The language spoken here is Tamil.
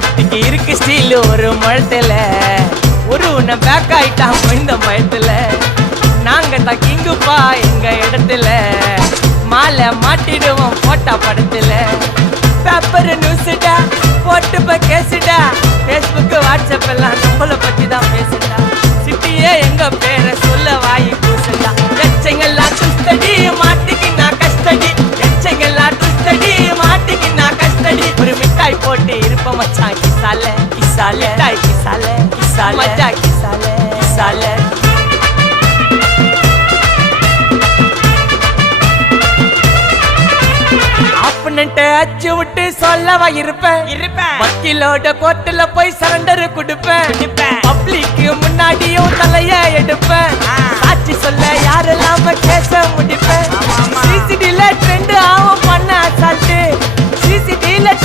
சேஃப்டிக்கு இருக்கு ஸ்டீல் ஒரு முழத்துல ஒரு உன்னை பேக் ஆயிட்டான் இந்த பயத்துல நாங்க தான் கிங்குப்பா எங்க இடத்துல மாலை மாட்டிடுவோம் போட்டா படத்துல பேப்பர் நியூஸ்டா போட்டு கேசுடா ஃபேஸ்புக் வாட்ஸ்அப் எல்லாம் நம்மளை பத்தி தான் பேசுடா சிட்டியே எங்க பேரை சொல்ல வாய் பூசுடா எச்சங்கெல்லாம் துஸ்தடி மாட்டிக்கினா கஸ்டடி எச்சங்கெல்லாம் துஸ்தடி மாட்டிக்கினா கஸ்டடி ஒரு மிட்டாய் போட்டு இருப்ப மச்சான் கிசால கிசால மிட்டாய் கிசால கிசால மச்சா கிசால கிசால அச்சு விட்டு சொல்லவா இருப்பேன் வக்கீலோட கோர்ட்டுல போய் சரண்டர் கொடுப்பேன் பப்ளிக்கு முன்னாடியும் தலைய எடுப்பேன் சாட்சி சொல்ல யாரெல்லாம் கேச முடிப்பேன் சிசிடில ட்ரெண்ட் ஆகும் பண்ண